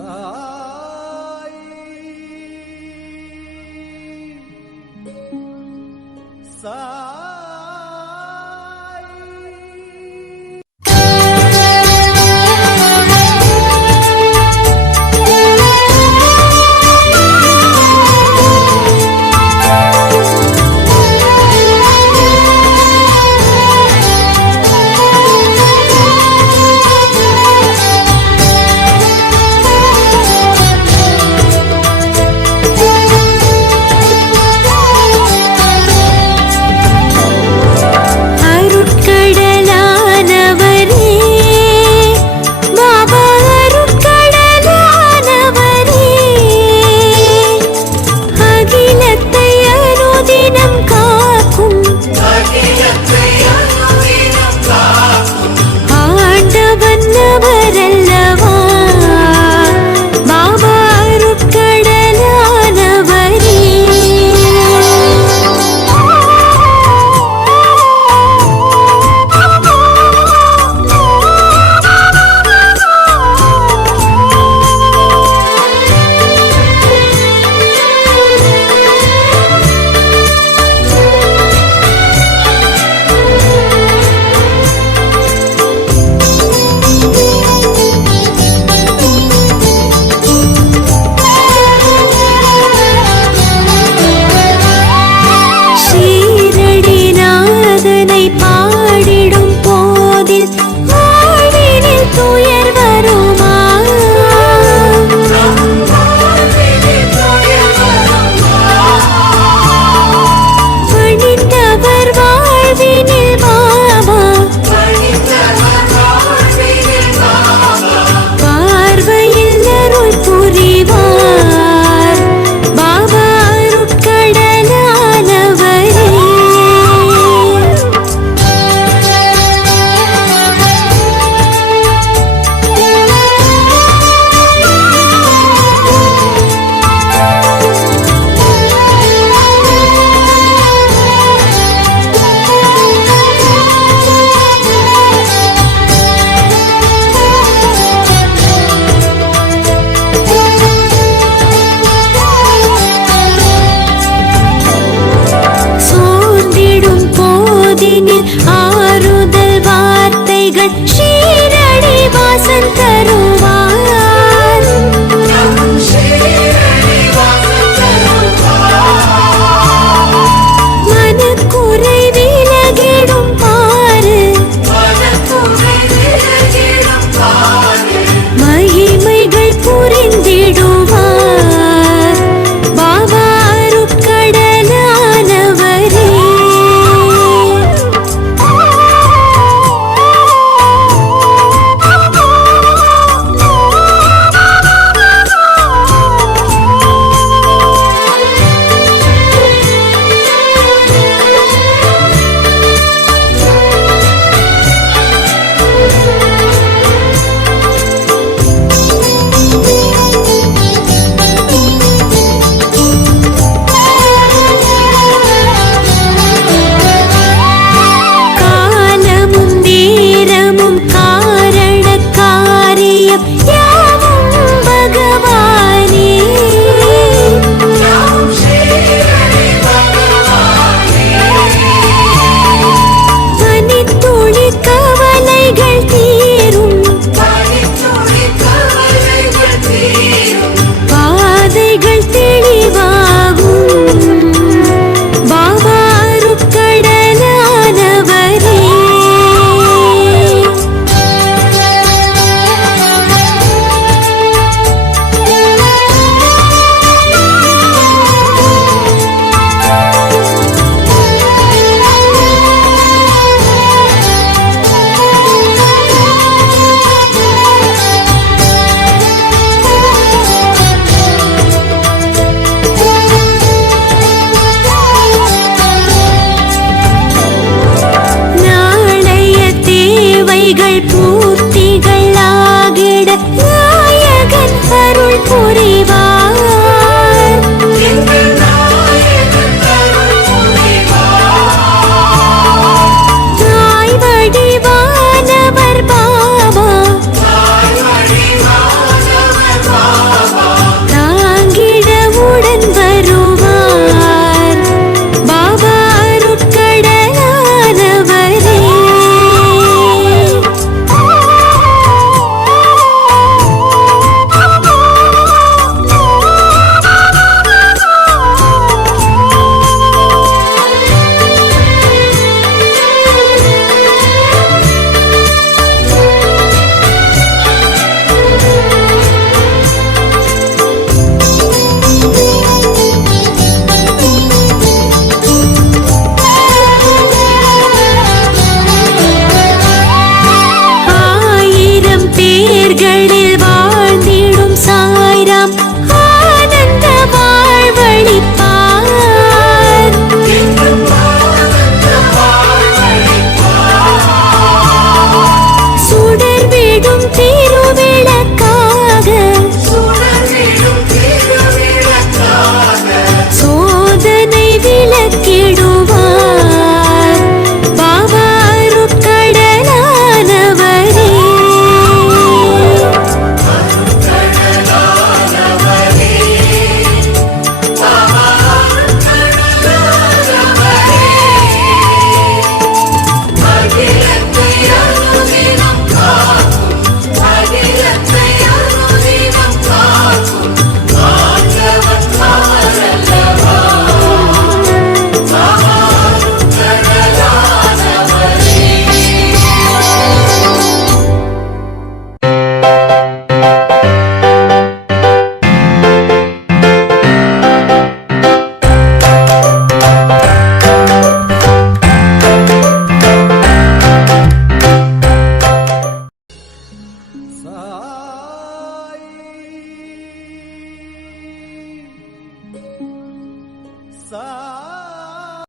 Ah. வார்த்தைகள் வாசன் தருவார் பூ